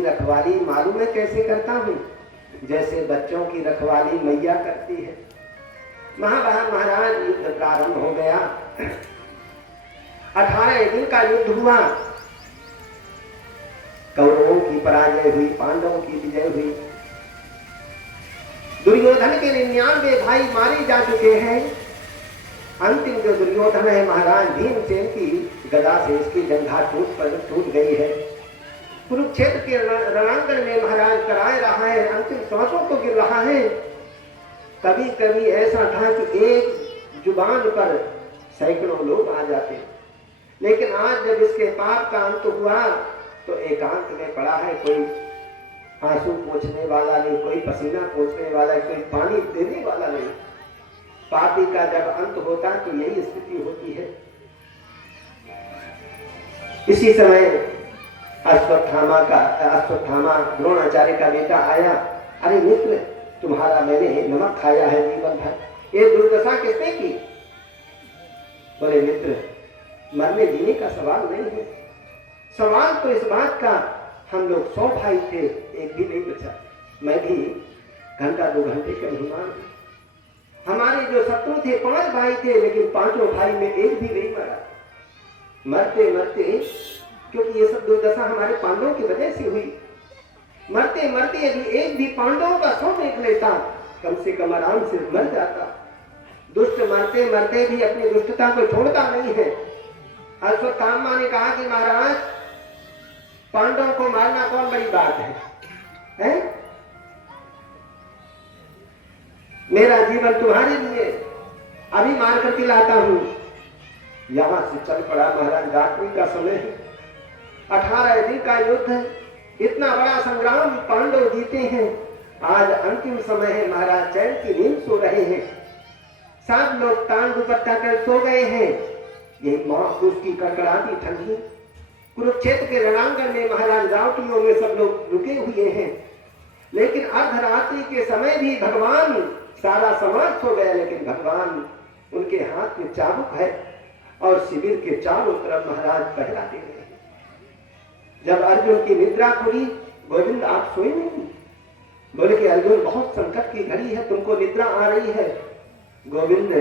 रखवाली मालूम है कैसे करता हूँ, जैसे बच्चों की रखवाली मैया करती है। महाराज युद्ध प्रारंभ हो गया। 18 दिन का युद्ध हुआ। कौरवों की पराजय हुई, पांडवों की विजय हुई। दुर्योधन के 99 भाई मारे जा चुके हैं। अंतिम जो दुर्योधन है महाराज भीमसेन की गदा से इसकी जंघा टूट गई है। कुरुक्षेत्र के रणांगण में महाराज कराए रहा है, अंतिम सांसों को गिर रहा है। कभी कभी ऐसा था कि एक जुबान पर सैकड़ों लोग आ जाते, लेकिन आज जब इसके पाप का अंत हुआ तो एकांत में पड़ा है। कोई आंसू पोंछने वाला नहीं, कोई पसीना पोंछने वाला, कोई पानी देने वाला नहीं। पापी का जब अंत होता तो यही स्थिति होती है। इसी समय अश्वत्थामा द्रोणाचार्य का बेटा आया। अरे मित्र, तुम्हारा मैंने नमक खाया है जीवन भर, ये दुर्दशा किसने की? बोले मित्र, मरने जीने का सवाल नहीं है। सवाल तो इस बात का, हम लोग 100 भाई थे, एक भी नहीं बचा। मैं भी घंटा 2 घंटे का मेहमान हूं। हमारे जो शत्रु थे 5 भाई थे, लेकिन 5 भाई में एक भी नहीं मरा। मरते मरते, क्योंकि ये सब दुर्दशा हमारे पांडवों की वजह से हुई, मरते मरते यदि एक भी पांडवों का शव देख लेता, कम से कम आराम से मर जाता। दुष्ट मरते मरते भी अपनी दुष्टता को छोड़ता नहीं है। अश्वत्थामा ने कहा कि महाराज, पांडवों को मारना कौन बड़ी बात है? मेरा जीवन तुम्हारे लिए, अभी मार कर लाता हूं। यहां से चल पड़ा महाराज। रात्रि का समय है, 18 दिन का युद्ध है, इतना बड़ा संग्राम पांडव जीते हैं। आज अंतिम समय है महाराज, चैन की नींद सो रहे हैं। सब लोग तान दुपट्टा कर सो गए हैं। यही महापुरुष की कड़कड़ाती ठंडी। कुरुक्षेत्र के रणांगण में महाराज रावटियों में सब लोग रुके हुए हैं। लेकिन अर्धरात्रि के समय भी भगवान, सारा समाज सो गया, लेकिन भगवान, उनके हाथ में चाबुक है और शिविर के चारों तरफ महाराज पहरा दे रहे हैं। जब अर्जुन की निद्रा खुली, गोविंद आप सोए नहीं? बोले कि अर्जुन, बहुत संकट की घड़ी है, तुमको निद्रा आ रही है। गोविंद,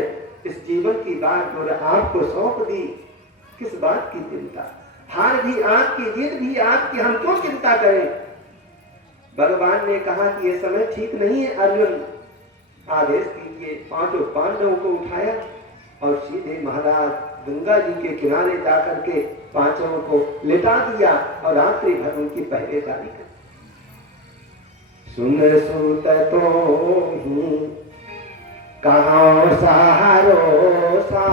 इस जीवन की बात जो आपको सौंप दी, किस बात की चिंता? हार भी आपकी, जीत भी आपकी, हम क्यों चिंता करें? भगवान ने कहा कि यह समय ठीक नहीं है अर्जुन, आदेश कीजिए। 5 पांडवों को उठाया और सीधे महाराज गंगा जी के किनारे जाकर के 5 को लिटा दिया और रात्रि भर उनकी पहरेदारी कर। सुन सुत तो ही कहाँ सहारो सा,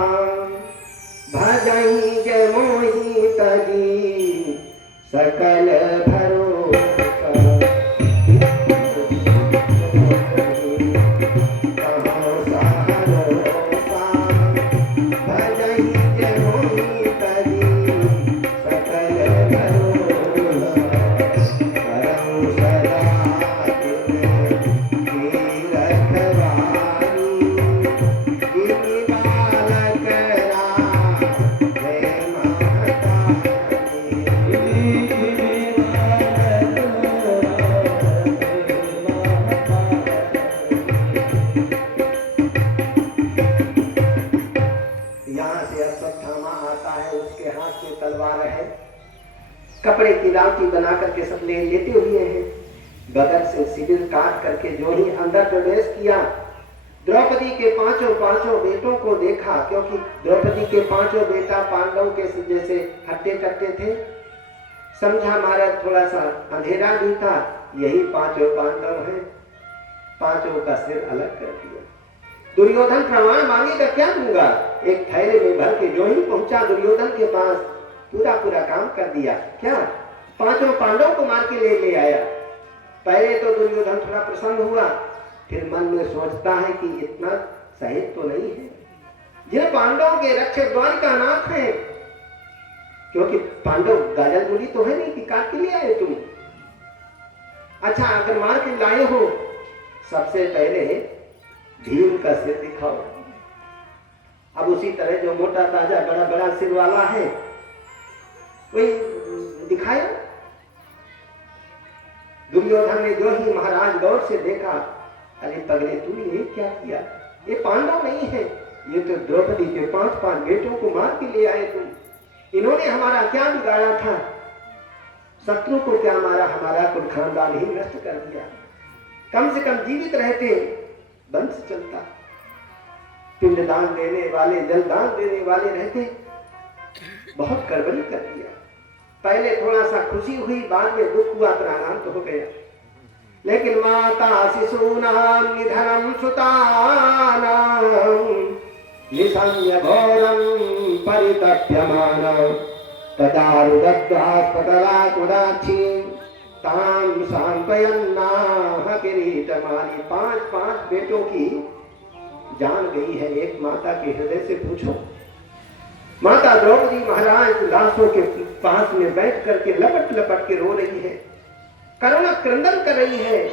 भजई जय मोहि तजी सकल भरोसा। कपड़े की रावटी बना करके सब लेटे हुए हैं। बगल से शिविर काट करके जो ही अंदर प्रवेश किया, द्रौपदी के 5 बेटों को देखा, क्योंकि द्रौपदी के 5 बेटा पांडवों के जैसे हट्टे कट्टे थे। समझा महाराज थोड़ा सा अंधेरा भी था, यही 5 पांडव हैं। 5 का सिर अलग कर दिया। दुर्योधन प्रमाण मांगेगा, क्या दूंगा? एक थैले में भर के जो ही पहुंचा दुर्योधन के पास, पूरा काम कर दिया। क्या? 5 पांडवों को मार के ले आया। दुर्योधन थोड़ा प्रसन्न हुआ, फिर मन में सोचता है कि इतना सही तो नहीं है, जिन पांडवों के रक्षक द्वारिकानाथ हैं, क्योंकि पांडव गाजल गुली तो है नहीं कि काट के लिए आए तुम। अच्छा, अगर मार के लाए हो, सबसे पहले भीम का सिर दिखाओ। अब उसी तरह जो मोटा ताजा बड़ा बड़ा सिर वाला है वही दिखाया। दुर्योधन ने जो ही महाराज गौर से देखा, अरे पगले तुम ये क्या किया, ये पांडव नहीं है, ये तो द्रौपदी के 5 बेटों को मार के ले आए तुम। इन्होंने हमारा क्या बिगाड़ा था, शत्रु को क्या मारा, हमारा कुल खानदान ही नष्ट कर दिया। कम से कम जीवित रहते वंश चलता, पिंडदान देने वाले, जलदान देने वाले रहते, बहुत गड़बड़ी कर दिया। पहले थोड़ा सा खुशी हुई, बाद में दुख हुआ, प्राणांत हो गया। लेकिन माता शिशूनां निधनं सुतानां निशम्य घोरं परितप्यमानं तदारुदद्धास्पदलाकुदाक्षी तां सांत्वयन्नाह किरीटमाली। 5 बेटों की जान गई है, एक माता के हृदय से पूछो। माता द्रौपदी महाराज लाशों के पास में बैठ करके लपट लपट के रो रही है, करुणा क्रंदन कर रही है,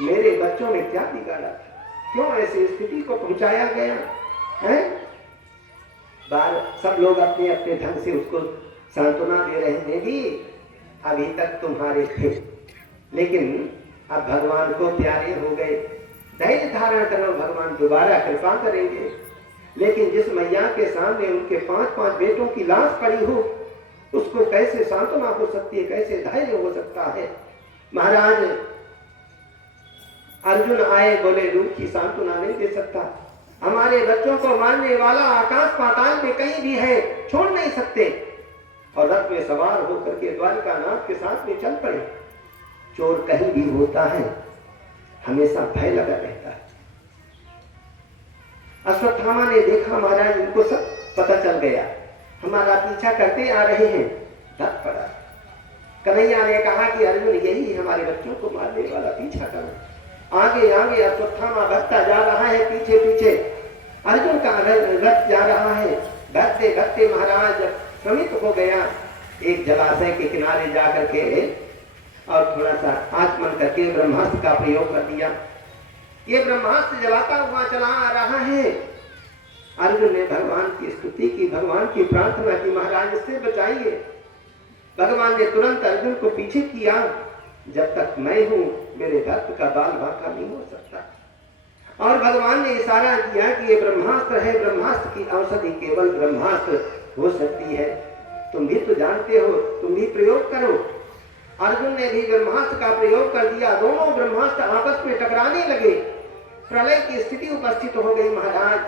मेरे बच्चों ने क्या बिगाड़ा था, क्यों ऐसी स्थिति को पहुंचाया गया है। सब लोग अपने अपने ढंग से उसको सांत्वना दे रहे हैं, देवी अभी तक तुम्हारे थे, लेकिन अब भगवान को प्यारे हो गए, धैर्य धारण करो, भगवान दोबारा कृपा करेंगे। लेकिन जिस मैया के सामने उनके 5 बेटों की लाश पड़ी हो, उसको कैसे सांत्वना हो सकती है, कैसे धैर्य हो सकता है। महाराज अर्जुन आए, बोले रूप की सांत्वना नहीं दे सकता, हमारे बच्चों को मारने वाला आकाश पाताल में कहीं भी है, छोड़ नहीं सकते। और रथ में सवार होकर के द्वारिकानाथ के साथ में चल पड़े। चोर कहीं भी होता है, हमेशा भय लगा रहता है। अश्वत्थामा ने देखा महाराज इनको सब पता चल गया, हमारा पीछा करते आ रहे हैं, धक पड़ा। कन्हैया ने कहा कि अर्जुन यही हमारे बच्चों को मारने वाला, पीछा करो। आगे आगे अश्वत्थामा भगता जा रहा है, पीछे पीछे अर्जुन का रथ जा रहा है। भगते भगते महाराज श्रमित हो गया, एक जलाशय के किनारे जाकर के और थोड़ा सा आचमन करके ब्रह्मास्त्र का प्रयोग कर दिया। ये ब्रह्मास्त्र जलाता हुआ चला आ रहा है। अर्जुन ने भगवान की स्तुति की, भगवान की प्रार्थना की, महाराज इससे बचाइए। भगवान ने तुरंत अर्जुन को पीछे किया, जब तक मैं हूं मेरे भक्त का बाल बांका नहीं हो सकता। और भगवान ने इशारा किया कि ये ब्रह्मास्त्र है, ब्रह्मास्त्र की औषधि केवल ब्रह्मास्त्र हो सकती है, तुम भी तो जानते हो, तुम भी प्रयोग करो। अर्जुन ने भी ब्रह्मास्त्र का प्रयोग कर दिया, दोनों ब्रह्मास्त्र आपस में टकराने लगे, प्रलय की स्थिति उपस्थित हो गई महाराज।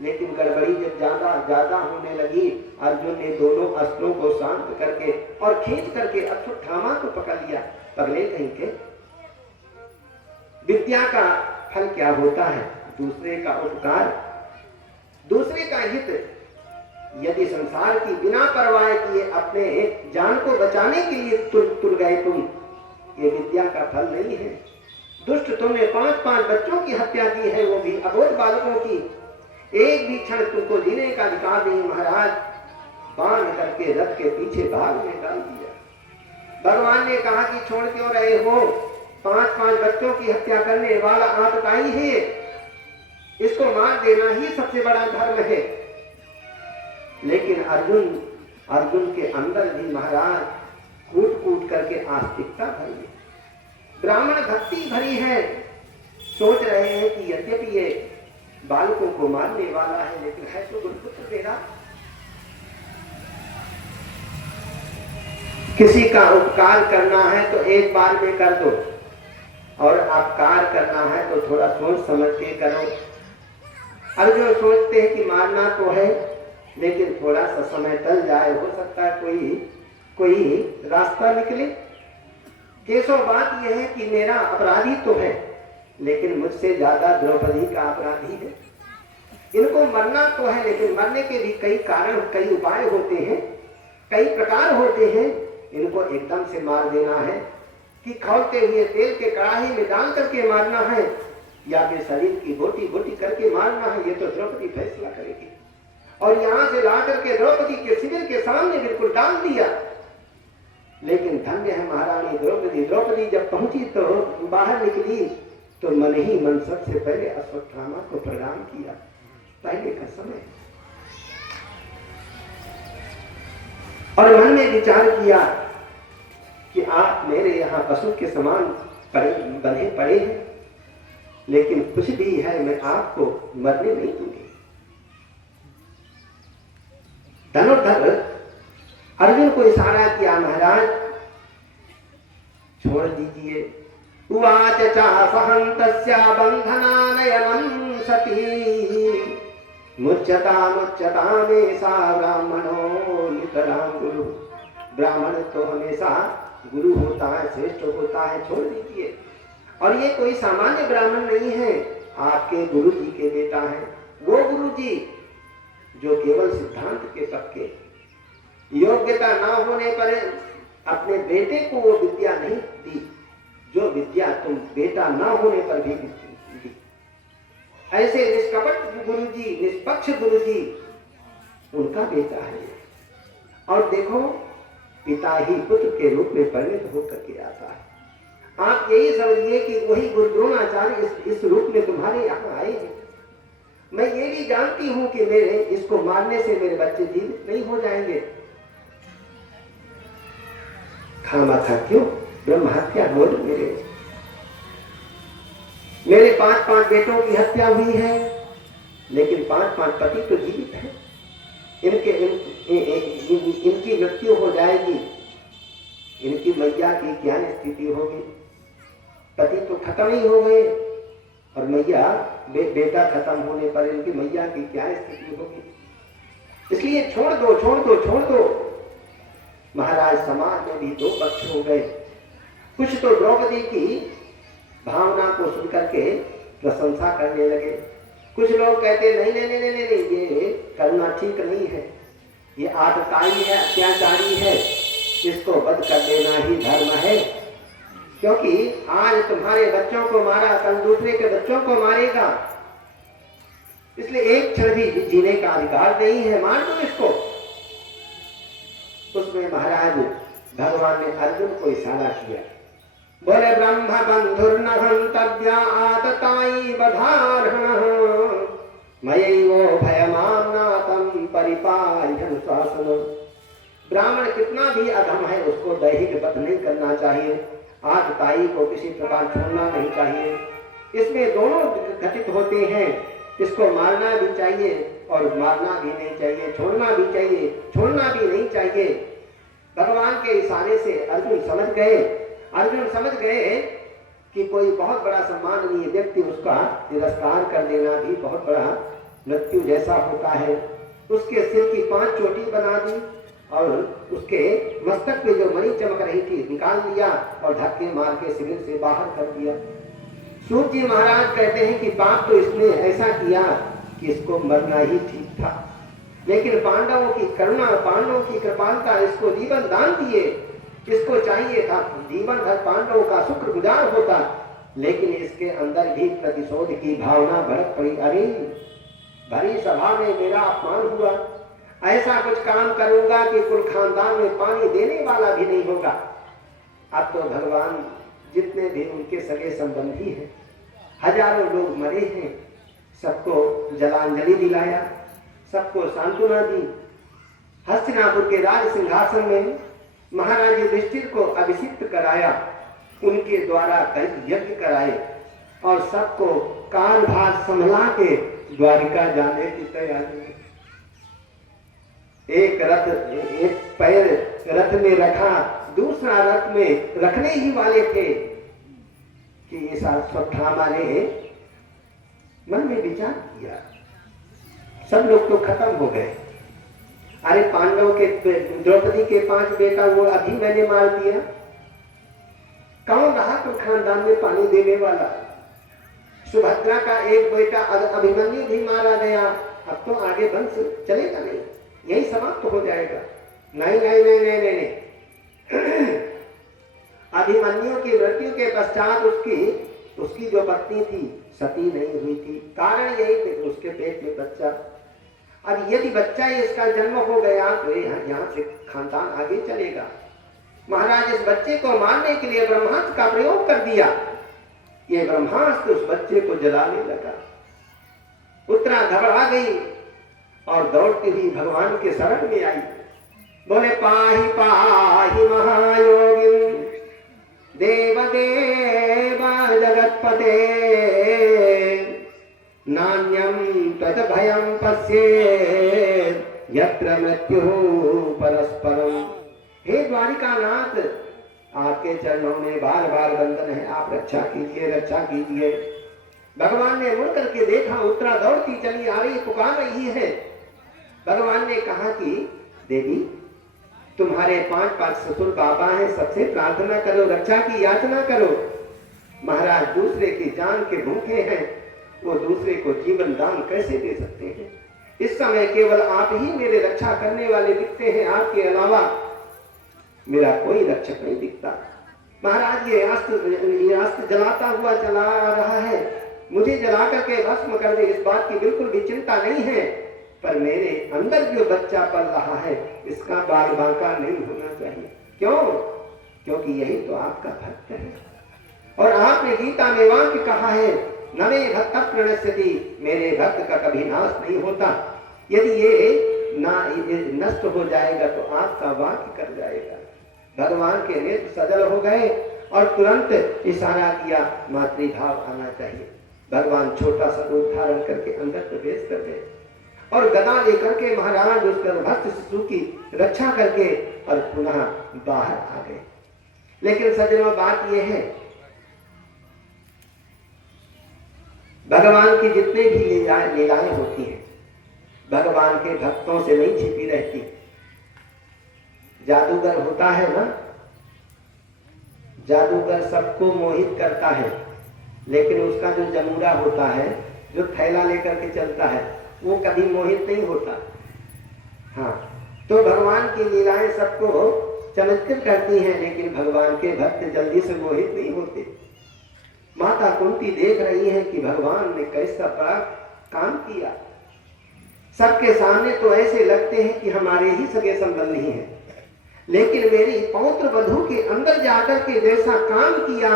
लेकिन गड़बड़ी जब ज्यादा होने लगी, अर्जुन ने दोनों अस्त्रों को शांत करके और खींच करके अश्वत्थामा को पकड़ लिया। पगले कहीं के, विद्या का फल क्या होता है, दूसरे का उपकार, दूसरे का हित। यदि संसार की बिना परवाह किए अपने जान को बचाने के लिए तुल गए तुम, ये विद्या का फल नहीं है। दुष्ट तुमने 5 बच्चों की हत्या की है, वो भी अबोध बालकों की। एक भी क्षण तुमको जीने का अधिकार नहीं। महाराज बांध करके रथ के पीछे भाग में डाल दिया। भगवान ने कहा कि छोड़ क्यों रहे हो, 5 बच्चों की हत्या करने वाला आतताई है, इसको मार देना ही सबसे बड़ा धर्म है। लेकिन अर्जुन के अंदर भी महाराज कूट कूट करके आस्तिकता भरी है, ब्राह्मण भक्ति भरी है। सोच रहे हैं कि यद्यपि ये बालकों को मारने वाला है, लेकिन है तो गुरुपुत्र मेरा। किसी का उपकार करना है तो एक बार में कर दो, और अपकार करना है तो थोड़ा सोच समझ के करो। अर्जुन सोचते हैं कि मारना तो है, लेकिन थोड़ा सा समय टल जाए, हो सकता है कोई रास्ता निकले। केशव बात यह है कि मेरा अपराधी तो है, लेकिन मुझसे ज्यादा द्रौपदी का अपराधी है। इनको मरना तो है, लेकिन मरने के भी कई कारण, कई उपाय होते हैं, कई प्रकार होते हैं। इनको एकदम से मार देना है कि खौलते हुए तेल के कड़ाही में डाल करके मारना है या फिर शरीर की बोटी बोटी करके मारना है, ये तो द्रौपदी फैसला करेगी। और यहां से ला करके द्रौपदी के शिविर के सामने बिल्कुल डाल दिया। लेकिन धन्य है महारानी द्रौपदी। द्रौपदी जब पहुंची तो बाहर निकली तो मन ही मन सबसे पहले अश्वत्थामा को प्रणाम किया। पहले का समय और मन में विचार किया कि आप मेरे यहाँ पशु के समान बंधे पड़े हैं, लेकिन कुछ भी है मैं आपको मरने नहीं दूंगी। धनुर्धर अर्जुन को इशारा किया, महाराज छोड़ दीजिए। उवाच चासहन्तस्य बन्धनानयनं सती मुच्यता में सा ब्राह्मणो नितरां गुरु। ब्राह्मण तो हमेशा गुरु होता है, श्रेष्ठ होता है, छोड़ दीजिए। और ये कोई सामान्य ब्राह्मण नहीं है, आपके गुरु जी के बेटा है। वो गुरु जी जो केवल सिद्धांत के पक्के, योग्यता ना होने पर अपने बेटे को वो विद्या नहीं दी जो विद्या तुम बेटा ना होने पर भी दी। ऐसे निष्कपट गुरु जी, निष्पक्ष गुरु जी उनका बेटा है। और देखो पिता ही पुत्र के रूप में परिणत होकर के आता है। आप यही समझिए कि वही गुरु द्रोणाचार्य इस रूप में तुम्हारे यहाँ आए हैं। मैं ये भी जानती हूं कि मेरे इसको मारने से मेरे बच्चे जीवित नहीं हो जाएंगे। खामा था क्यों ब्रह्म हत्या बोल। मेरे 5 बेटों की हत्या हुई है, लेकिन 5 पति तो जीवित हैं। इनकी मृत्यु हो जाएगी, इनकी मैया की क्या स्थिति होगी। पति तो खत्म ही हो गए और मैया बेटा खत्म होने पर इनकी मैया की क्या स्थिति होगी। इसलिए छोड़ दो। महाराज समाज में भी 2 पक्ष हो गए। कुछ तो द्रौपदी की भावना को सुन करके प्रशंसा करने लगे। कुछ लोग कहते नहीं, ये करना ठीक नहीं है, ये आतताई है, अत्याचारी है, इसको वध कर देना ही धर्म है। क्योंकि आज तुम्हारे बच्चों को मारा, कल दूसरे के बच्चों को मारेगा, इसलिए एक क्षण भी जीने का अधिकार नहीं है, मार दो इसको। उसमें महाराज भगवान ने अर्जुन को इशारा किया, बोले ब्रह्म बंधुर्न हंतव्या आतताई बधार्हणः मयैवो भयमानातं परिपालयन् शासनम्। ब्राह्मण कितना भी अधम है उसको दैहिक वध नहीं करना चाहिए, आतताई को किसी प्रकार छोड़ना नहीं चाहिए। इसमें दोनों घटित होते हैं, इसको मारना भी चाहिए और मारना भी नहीं चाहिए, छोड़ना भी चाहिए, छोड़ना भी नहीं चाहिए। भगवान के इशारे से अर्जुन समझ गए कि कोई बहुत बड़ा सम्माननीय व्यक्ति उसका तिरस्कार कर देना भी बहुत बड़ा मृत्यु जैसा होता है। उसके सिर की 5 चोटी बना दी और उसके मस्तक पे जो मणि चमक रही थी निकाल दिया और धक्के मार के शिविर से बाहर कर दिया। सूत जी महाराज कहते हैं कि पाप तो इसने ऐसा किया कि इसको मरना ही ठीक था, लेकिन पांडवों की करुणा, पांडवों की कृपालता इसको जीवन दान दिए। इसको चाहिए था जीवन भर पांडवों का शुक्रगुजार होता, लेकिन इसके अंदर भी प्रतिशोध की भावना भड़क पड़ी। अरे भरी सभा में मेरा अपमान हुआ, ऐसा कुछ काम करूंगा कि कुल खानदान में पानी देने वाला भी नहीं होगा। अब तो भगवान जितने भी उनके सगे संबंधी हैं, हजारों लोग मरे हैं, सबको जलांजलि दिलाया, सबको सांत्वना दी। हस्तिनापुर के राज सिंहासन में महाराज युधिष्ठिर को अभिषिक्त कराया, उनके द्वारा कई यज्ञ कराए और सबको कारभार संभला के द्वारिका जाने की तैयारी। एक पैर रथ में रखा, दूसरा रथ में रखने ही वाले थे कि इस अश्वत्थामा ने मन में विचार किया, सब लोग तो खत्म हो गए। अरे पांडव के द्रौपदी के 5 बेटा वो अभी मैंने मार दिया, कौन रहा तो खानदान में पानी देने वाला। सुभद्रा का एक बेटा अभिमन्यु भी मारा गया, अब तो आगे वंश चलेगा नहीं, यही समाप्त हो जाएगा। नहीं नहीं नहीं नहीं नहीं, नहीं। अभिमन्यु की मृत्यु के पश्चात उसकी जो पत्नी थी सती नहीं हुई थी। कारण यही थे उसके पेट में बच्चा। अब यदि बच्चा इसका जन्म हो गया तो यहाँ से खानदान आगे चलेगा। महाराज इस बच्चे को मारने के लिए ब्रह्मास्त्र का प्रयोग कर दिया। ये ब्रह्मास्त्र उस बच्चे को जलाने लगा। उत्तरा घबरा गई और दौड़ती हुई भगवान के शरण में आई। बोले पाहि पाहि महायोगिन देव देव जगतपते नान्यम तद भयम पश्येत् यत्र मृत्यु परस्परम। हे द्वारिकानाथ, आपके चरणों में बार बार वंदन है, आप रक्षा कीजिए, रक्षा कीजिए। भगवान ने मुड़ करके देखा, उत्तरा दौड़ती चली आ रही, पुकार रही है। भगवान ने कहा कि देवी, तुम्हारे 5 ससुर बाबा हैं, सबसे प्रार्थना करो, रक्षा की याचना करो। महाराज दूसरे की जान के भूखे हैं, वो दूसरे को जीवन दान कैसे दे सकते हैं? इस समय केवल आप ही मेरे रक्षा करने वाले दिखते हैं, आपके अलावा मेरा कोई रक्षक नहीं दिखता। महाराज ये अस्त्र जलाता हुआ चला आ रहा है, मुझे जला करके भस्म कर दे, इस बात की बिल्कुल भी चिंता नहीं है, पर मेरे अंदर जो बच्चा पल रहा है इसका बाल बांका नहीं होना चाहिए। क्यों? क्योंकि यही तो आपका भक्त है। और आपने गीता में वाक्य कहा है, न मे भक्त प्रणश्यति, मेरे भक्त का कभी नाश नहीं होता। यदि ये नष्ट हो जाएगा तो आपका वाक्य कर जाएगा। भगवान के नेत्र सजल हो गए और तुरंत इशारा किया, मातृभाव आना चाहिए। भगवान छोटा सा रूप धारण करके अंदर प्रवेश कर गए और गदा लेकर के महाराज उस गर्भस्थ शिशु की रक्षा करके और पुनः बाहर आ गए। लेकिन सज्जनों, बात यह है, भगवान की जितने भी लीलाएं होती हैं भगवान के भक्तों से नहीं छिपी रहती। जादूगर होता है ना, जादूगर सबको मोहित करता है, लेकिन उसका जो जमूरा होता है, जो थैला लेकर के चलता है, वो कभी मोहित नहीं होता। हाँ, तो भगवान की लीलाएं सबको चमत्कृत करती हैं, लेकिन भगवान के भक्त जल्दी से मोहित नहीं होते। माता कुंती देख रही है कि भगवान ने कैसा बड़ा काम किया। सबके सामने तो ऐसे लगते हैं कि हमारे ही सगे संबंधी हैं, लेकिन मेरी पौत्र वधू के अंदर जाकर के जैसा काम किया,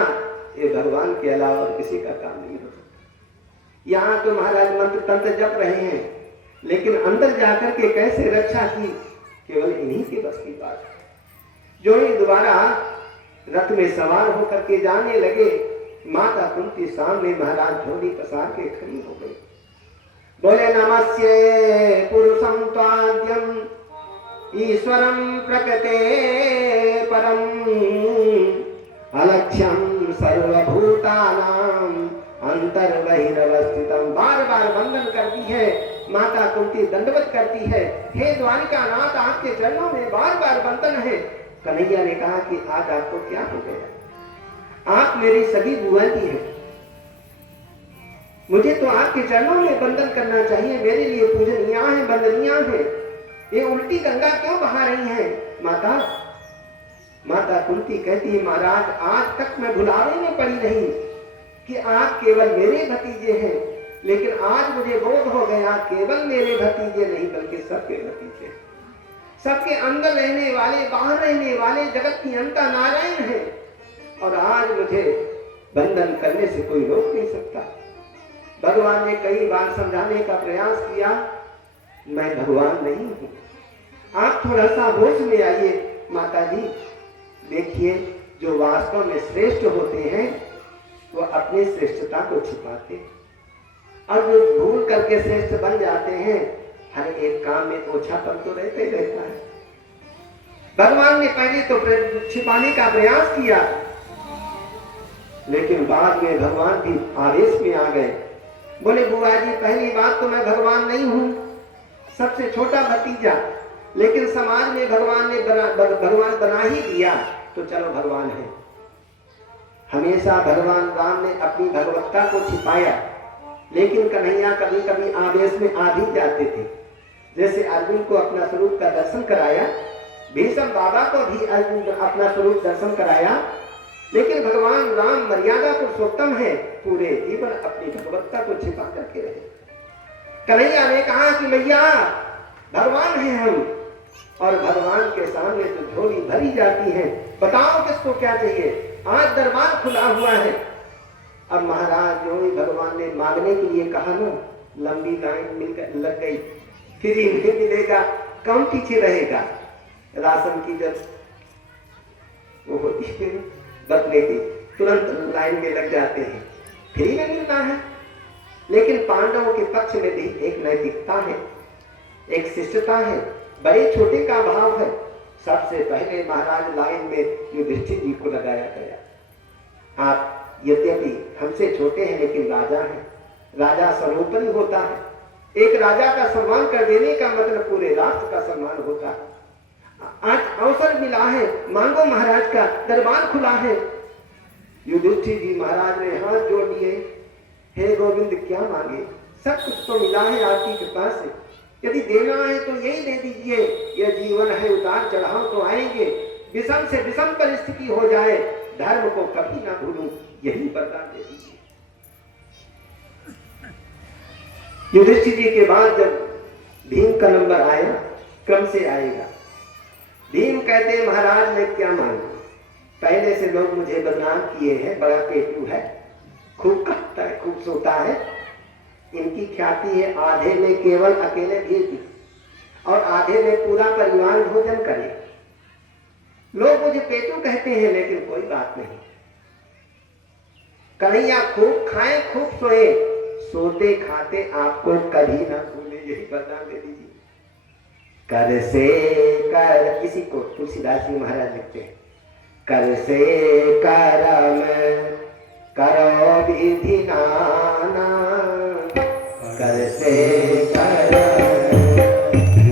ये भगवान के अलावा और किसी का काम नहीं हो सकता। यहाँ तो महाराज मंत्र तंत्र जप रहे हैं, लेकिन अंदर जाकर के कैसे रक्षा की, केवल इन्हीं के बस की बात है। जो ही दोबारा रथ में सवार होकर के जाने लगे, माता कुंती सामने महाराज झोली पसार के खड़ी हो गई। बोले नमस्ये पुरुषं त्वाद्यं ईश्वरं प्रकृते परम अलक्ष्यं सर्वभूतानां अंतर्बहिरवस्थितम्। बार बार वंदन करती है माता कुंती, दंडवत करती है। हे द्वारिकानाथ, आपके चरणों में बार बार वंदन है। कन्हैया ने कहा कि आज आपको क्या हो गया? आप मेरी सगी बुआ की है, मुझे तो आपके चरणों में वंदन करना चाहिए, मेरे लिए पूजनीय है, वंदनीय है। ये उल्टी गंगा क्यों बहा रही है माता? माता कुंती कहती है, महाराज आज तक मैं भुलावे में पड़ी रही कि आप केवल मेरे भतीजे हैं, लेकिन आज मुझे बोध हो गया केवल मेरे भतीजे नहीं बल्कि सबके भतीजे, सबके अंदर रहने वाले, बाहर रहने वाले, जगत की अंता नारायण है। और आज मुझे बंधन करने से कोई रोक नहीं सकता। भगवान ने कई बार समझाने का प्रयास किया, मैं भगवान नहीं हूं, आप थोड़ा सा होश में आइए। माता जी देखिए, जो वास्तव में श्रेष्ठ होते हैं वो अपनी श्रेष्ठता को छिपाते हैं, और जो भूल करके श्रेष्ठ बन जाते हैं हर एक काम में ओछापन तो रहते रहता है। भगवान ने पहले तो छिपाने का प्रयास किया, लेकिन बाद में भगवान भी आवेश में आ गए। बोले बुआ जी, पहली बात तो मैं भगवान नहीं हूं, सबसे छोटा भतीजा, लेकिन समाज में भगवान ने भगवान बना ही दिया तो चलो भगवान है। हमेशा भगवान राम ने अपनी भगवत्ता को छिपाया, लेकिन कन्हैया कभी कभी आवेश में आ भी जाते थे। जैसे अर्जुन को अपना स्वरूप का दर्शन कराया, भीष्म बाबा को भी अर्जुन अपना स्वरूप दर्शन कराया, लेकिन भगवान राम मर्यादा पुरुषोत्तम है, पूरे जीवन अपनी भगवत्ता को छिपा करके रहे। कन्हैया ने कहा कि मैया भगवान हैं हम, और भगवान के सामने तो झोली भरी जाती है, बताओ किसको क्या चाहिए। आज दरबार खुला हुआ है। अब महाराज जो ही भगवान ने मांगने के लिए कहा ना, लंबी लाइन लग गई, फ्री में मिलेगा, कौन पीछे रहेगा। राशन की जब वो होती है बदले की, तुरंत लाइन में लग जाते हैं, फ्री में मिलता है। लेकिन पांडवों के पक्ष में भी एक नैतिकता है, एक शिष्टता है, बड़े छोटे का भाव है। सबसे पहले महाराज लाइन में युधिष्ठिर जी को लगाया गया। आप यद्यपि हमसे छोटे हैं लेकिन राजा हैं, राजा सर्वोपरि होता है। एक राजा का सम्मान कर देने का मतलब पूरे राष्ट्र का सम्मान होता है। आज अवसर मिला है, मांगो महाराज का, दरबार खुला है। युधिष्ठिर जी महाराज ने हाथ जोड़ लिए, हे गोविंद क्या मांगे, सब कुछ तो मिला है आपकी कृपा से, यदि देना है तो यही दे दीजिए। यह जीवन है, उतार चढ़ाव तो आएंगे, विषम से विषम परिस्थिति हो जाए, धर्म को कभी ना भूलूं, यही वरदान दे दीजिए। युधिष्ठिर जी के बाद जब भीम का नंबर आया, क्रम से आएगा। भीम कहते महाराज मैं क्या मांगू, पहले से लोग मुझे बदनाम किए हैं, बड़ा पेटू है, खूब खाता है, खूब सोता है, इनकी ख्याति है आधे में केवल अकेले भी और आधे में पूरा परिवार भोजन करे। लोग मुझे पेटू कहते हैं लेकिन कोई बात नहीं। कन्हैया खूब खाए खूब सोए, सोते खाते आपको कभी ना भूले, यही वरदान दे दीजिए। कर से कर, इसी को तुलसीदास जी महाराज लिखते हैं, कर से करम करो विधि नाना, कर से करम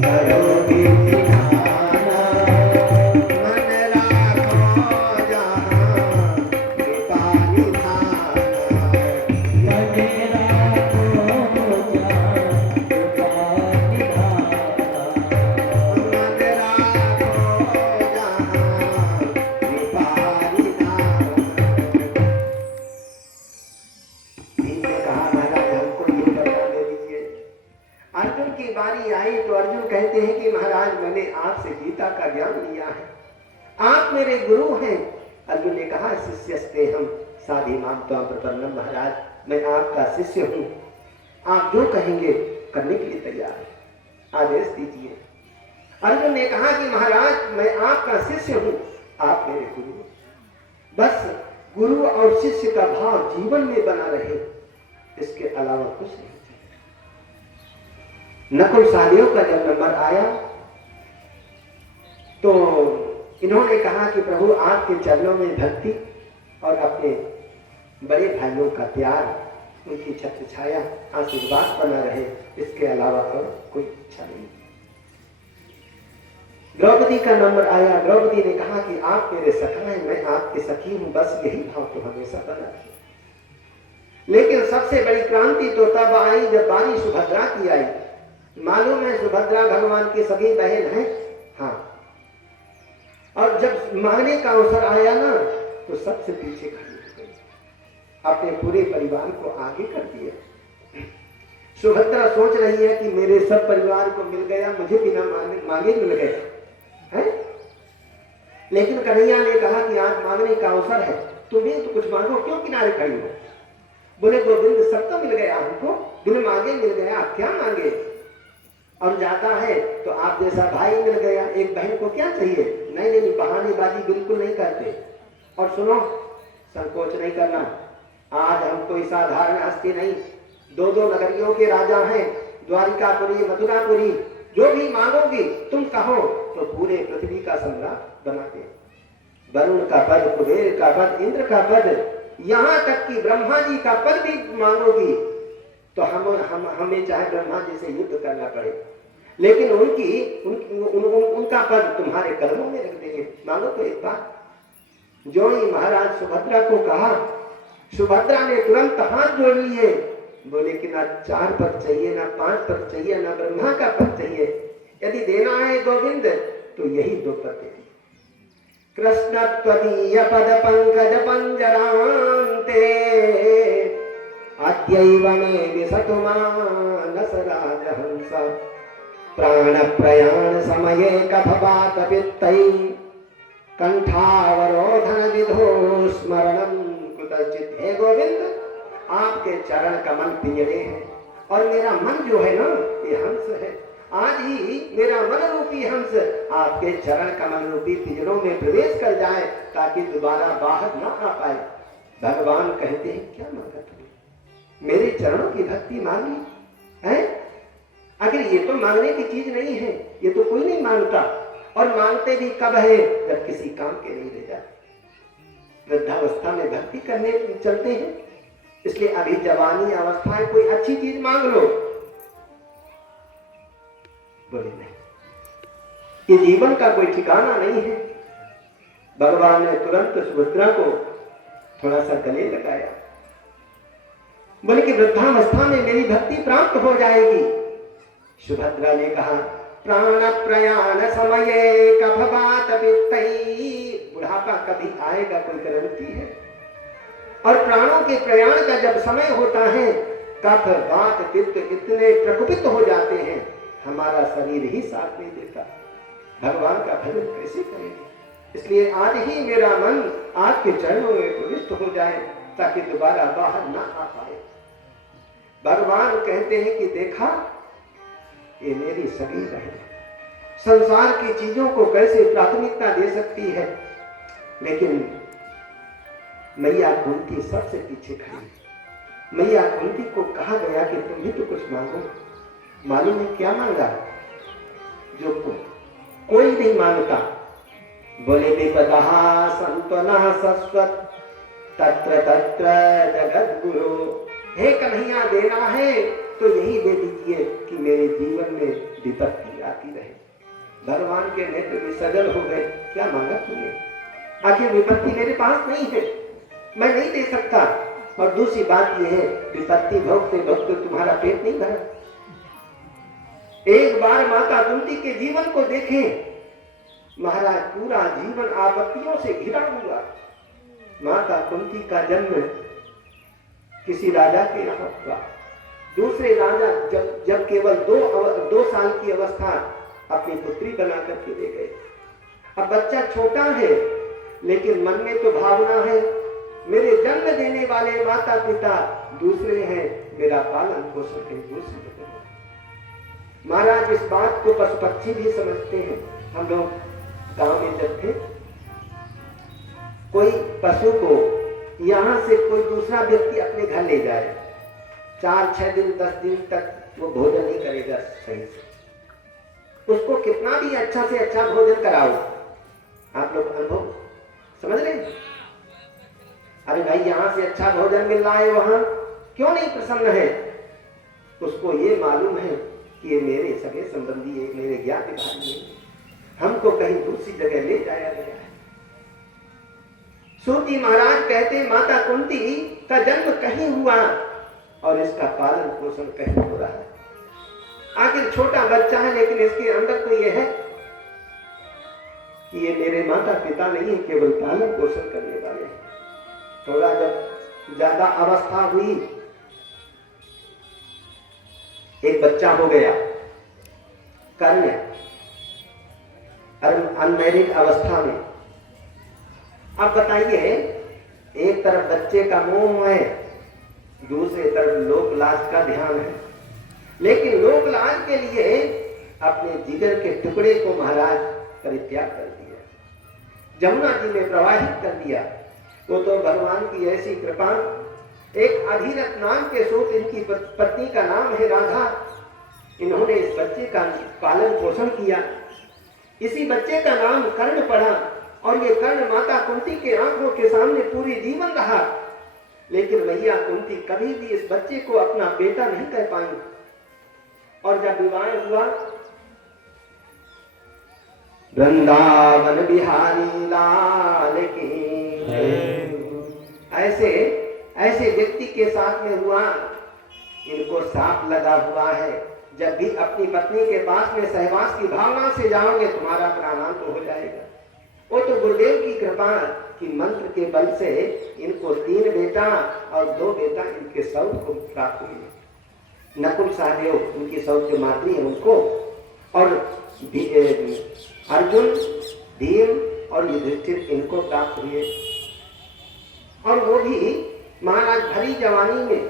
करो विधि नाना, मन राखो जहाँ कृपा निधाना, मन राखो जहाँ कृपा निधाना, मन राखो जहाँ कृपा निधाना। भीम ने कहा महाराज हमको ये वरदान दे दीजिए। अर्जुन की बारी आई तो अर्जुन कहते हैं कि महाराज मैंने आपसे गीता का ज्ञान लिया है, आप मेरे गुरु हैं। अर्जुन ने कहा शिष्यस्ते हम साधि माम त्वां प्रपन्नम, महाराज मैं आपका शिष्य हूँ, आप जो कहेंगे करने के लिए तैयार है, आदेश दीजिए। अर्जुन ने कहा कि महाराज मैं आपका शिष्य हूँ, आप मेरे गुरु, बस गुरु और शिष्य का भाव जीवन में बना रहे, इसके अलावा कुछ नहीं चाहिए। नकुल सहदेव का जब नंबर आया तो इन्होंने कहा कि प्रभु आपके चरणों में भक्ति और अपने बड़े भाइयों का प्यार, उनकी छत्र छाया आशीर्वाद बना रहे, इसके अलावा और कोई इच्छा नहीं। द्रौपदी का नंबर आया, द्रौपदी ने कहा कि आप मेरे सखा हैं, मैं आपके सखी हूं, बस यही भाव तो हमेशा बना रहे। लेकिन सबसे बड़ी क्रांति तो तब आई जब बारी सुभद्रा की आई। मालूम है सुभद्रा भगवान की सभी बहन है, हाँ, और जब मांगने का अवसर आया ना तो सबसे पीछे खड़ी हो गई, अपने पूरे परिवार को आगे कर दिया। सुभद्रा सोच रही है कि मेरे सब परिवार को मिल गया, मुझे बिना मांगे मिल गया है। लेकिन कन्हैया ने कहा कि आज मांगने का अवसर है, तुम्हें तो कुछ मांगो, क्यों किनारे खड़ी हो। बोले गोविंद सब तो मिल गया हमको, बिना मांगे मिल गया, आप क्या मांगे। और जाता है तो आप जैसा भाई मिल गया, एक बहन को क्या चाहिए। नहीं नहीं, बहानेबाजी बिल्कुल नहीं करते। और सुनो, संकोच नहीं करना, आज हम कोई साधारण हस्ती नहीं, 2 नगरियों के राजा हैं, द्वारिकापुरी मथुरापुरी, जो भी मांगोगी तुम कहो तो पूरे पृथ्वी का सम्राट बना दे। वरुण का पद, कुबेर का पद, इंद्र का पद, यहाँ तक कि ब्रह्मा जी का पद भी मांगोगी तो हमें चाहे ब्रह्मा जी से युद्ध करना पड़े, लेकिन उनका पद तुम्हारे कदमों में रख देंगे, मांगो तो एक बार। जो ही महाराज सुभद्रा को कहा, सुभद्रा ने तुरंत हाथ जोड़ लिए, बोले कि ना 4 पद चाहिए, ना 5 पद चाहिए, ना ब्रह्मा का पद चाहिए, यदि देना है गोविंद तो यही 2 पद दे। कृष्ण त्वदीय पद पंकज पंजरान्ते अद्यैव मे विशतु मानस राजहंस प्राण प्रयाण समये कफपात पित्तै कंठावरोधन विधो स्मरणं कुतचित। हे गोविंद, आपके चरण कमल पिंजरे हैं और मेरा मन जो है ना ये हंस है। आज ही मेरा मन रूपी हंस आपके चरण कमल रूपी पिंजरों में प्रवेश कर जाए ताकि दोबारा बाहर न आ पाए। भगवान कहते हैं क्या मांगा तुमने? मेरे चरणों की भक्ति मांगी है? अगर ये तो मांगने की चीज नहीं है, ये तो कोई नहीं मांगता। और मांगते भी कब है? जब किसी काम के नहीं रह जाते। वृद्धावस्था में भक्ति करने चलते हैं, इसलिए अभी जवानी अवस्था है, कोई अच्छी चीज मांग लो। बोले नहीं, ये जीवन का कोई ठिकाना नहीं है। भगवान ने तुरंत सुभद्रा को थोड़ा सा गले लगाया, बोले कि वृद्धावस्था में मेरी भक्ति प्राप्त हो जाएगी। सुभद्रा ने कहा प्राण प्रयाण समये कफवात पित्तै। बुढ़ापा कभी आएगा कोई गारंटी है? और प्राणों के प्रयाण का जब समय होता है, कफ वात पित्त इतने प्रकोपित हो जाते हैं, हमारा शरीर ही साथ नहीं देता। भगवान का भजन कैसे करेंगे? इसलिए आज ही मेरा मन आपके चरणों में प्रविष्ट हो जाए ताकि दोबारा बाहर ना आ पाए। भगवान कहते हैं कि देखा, ये मेरी शरीर है, संसार की चीजों को कैसे प्राथमिकता दे सकती है, लेकिन मैया कुंती सबसे पीछे खड़ी। मैया कुंती को कहा गया कि तुम भी तो कुछ मांगो। मालूम है क्या मांगा? जो कोई नहीं मांगता। बोले विपदा संतनः सस्वत तत्र तत्र जगत गुरु। हे कन्हैया, देना है तो यही दे दीजिए कि मेरे जीवन में विपत्ति आती रहे। भगवान के नेत्र में सजल हो गए। क्या मांगा तुमने? आखिर विपत्ति मेरे पास नहीं है, मैं नहीं दे सकता। और दूसरी बात यह है, विपत्ति भोगते भोगते तुम्हारा पेट नहीं भरा। एक बार माता कुंती के जीवन को देखें। महाराज, पूरा जीवन आपत्तियों से घिरा हुआ। माता कुंती का जन्म किसी राजा के यहाँ हुआ। दूसरे राजा जब केवल दो साल की अवस्था अपनी पुत्री बना करके दे गए। अब बच्चा छोटा है, लेकिन मन में तो भावना है मेरे जन्म देने वाले माता पिता दूसरे हैं, मेरा पालन पोषण कहीं दूसरे जगह। महाराज, इस बात को पशु पक्षी भी समझते हैं। हम लोग गांव में जब थे, कोई पशु को यहां से कोई दूसरा व्यक्ति अपने घर ले जाए, 4-6 दिन 10 दिन तक वो भोजन नहीं करेगा सही से। उसको कितना भी अच्छा से अच्छा भोजन कराओ, आप लोग अनुभव समझ रहे हैं? अरे भाई, यहां से अच्छा भोजन मिल रहा है, वहां क्यों नहीं प्रसन्न है? उसको ये मालूम है कि ये मेरे सगे संबंधी है, मेरे ज्ञात भाई है, हमको कहीं दूसरी जगह ले जाया गया है। सूत जी महाराज कहते, माता कुंती का जन्म कहीं हुआ और इसका पालन पोषण कहीं हो रहा है। आखिर छोटा बच्चा है, लेकिन इसके अंदर तो यह है कि ये मेरे माता पिता नहीं है, केवल पालन पोषण करने वाले हैं। थोड़ा जब ज्यादा अवस्था हुई, एक बच्चा हो गया कन्या, अनमैरिड अवस्था में। अब बताइए, एक तरफ बच्चे का मोह है, दूसरी तरफ लोक लाज का ध्यान है। लेकिन लोक लाज के लिए अपने जिगर के टुकड़े को महाराज परित्याग कर दिया, जमुना जी में प्रवाहित कर दिया। वो तो भगवान की ऐसी कृपा। एक अधिरथ नाम के सूत, इनकी पत्नी का नाम है राधा, इन्होंने इस बच्चे का पालन पोषण किया। इसी बच्चे का नाम कर्ण पड़ा और ये कर्ण माता कुंती के आंखों के सामने पूरी जीवन रहा। लेकिन मैया कुंती कभी भी इस बच्चे को अपना बेटा नहीं कह पाई। और जब विवाह हुआ, वृंदावन बिहारी लाल की, ऐसे व्यक्ति के साथ में हुआ। इनको साफ लगा हुआ है, जब भी अपनी पत्नी के पास में सहवास की भावना से जाओगे तुम्हारा प्राणांत हो जाएगा। वो तो गुरुदेव की कृपा कि मंत्र के बल से इनको 3 बेटा और 2 बेटा इनके सौत को प्राप्त हुए। नकुल सहदेव उनकी सौत जो मातृ है उनको, और अर्जुन, भीम और युधिष्ठिर इनको प्राप्त हुए। और वो भी महाराज भरी जवानी में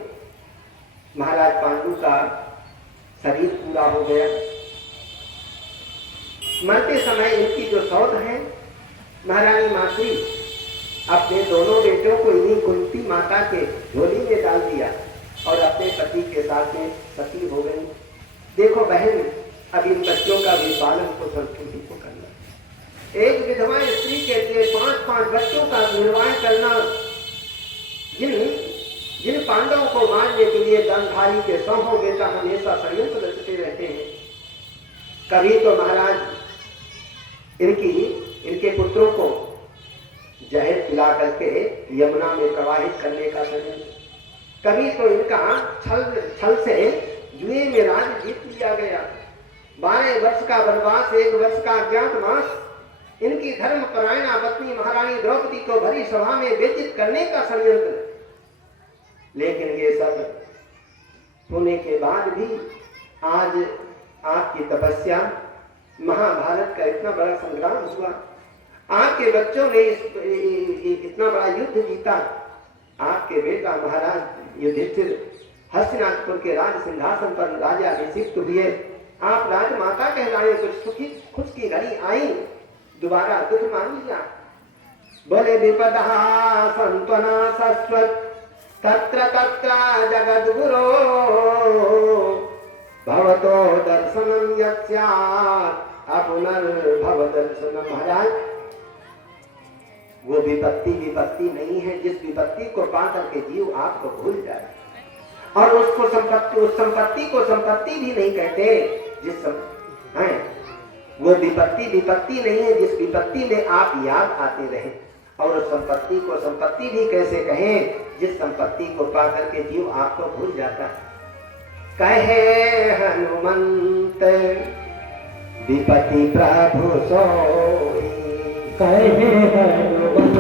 महाराज पांडु का शरीर पूरा हो गया। मरते समय इनकी जो सौत है महारानी मातृ अपने दोनों बेटों को इन्हीं कुंती माता के झोली में डाल दिया और अपने पति के साथ में सती हो गई। देखो बहन, अब इन बच्चों का भी पालन पोषण खुद को करना। एक विधवा स्त्री के लिए 5-5 बच्चों का निर्वाह करना। जिन पांडवों को मारने के लिए गांधारी के 100 बेटा हमेशा षड्यंत्र रचते रहते हैं। कभी तो महाराज इनके पुत्रों को जहर पिला करके यमुना में प्रवाहित करने का षड्यंत्र, कभी तो इनका छल से जुए में राज जीत लिया गया। 12 वर्ष का वनवास, 1 वर्ष का अज्ञातवास, इनकी धर्म परायणा पत्नी महारानी द्रौपदी को भरी सभा में बेइज्जत करने का षड्यंत्र। लेकिन ये सब होने के बाद भी आज आपकी तपस्या, महाभारत का इतना बड़ा संग्राम हुआ, आपके बच्चों ने इतना बड़ा युद्ध जीता। आपके बेटा महाराज युधिष्ठिर हस्तिनापुर के राज सिंहासन पर राजा अभिषिक्त हुए। आप राजमाता कहलाए, कुछ खुश की घड़ी आई, दोबारा दुख मान लिया। बोले विपदा संत्वना शाश्वत तत्र तत्र जगद्गुरो भवतो दर्शनम यस्यात् अपुनर्भव दर्शनम। महाराज, वो विपत्ति नहीं है जिस विपत्ति को पाकर के जीव आपको भूल जाए, और उस संपत्ति को संपत्ति भी नहीं कहते जिस वो विपत्ति नहीं है जिस विपत्ति में आप याद आते रहे, और उस संपत्ति को संपत्ति भी कैसे कहें जिस संपत्ति को पाकर के जीव आपको भूल जाता है। कहे हनुमंत विपत्ति प्रभु सोई, कहे हनुमंत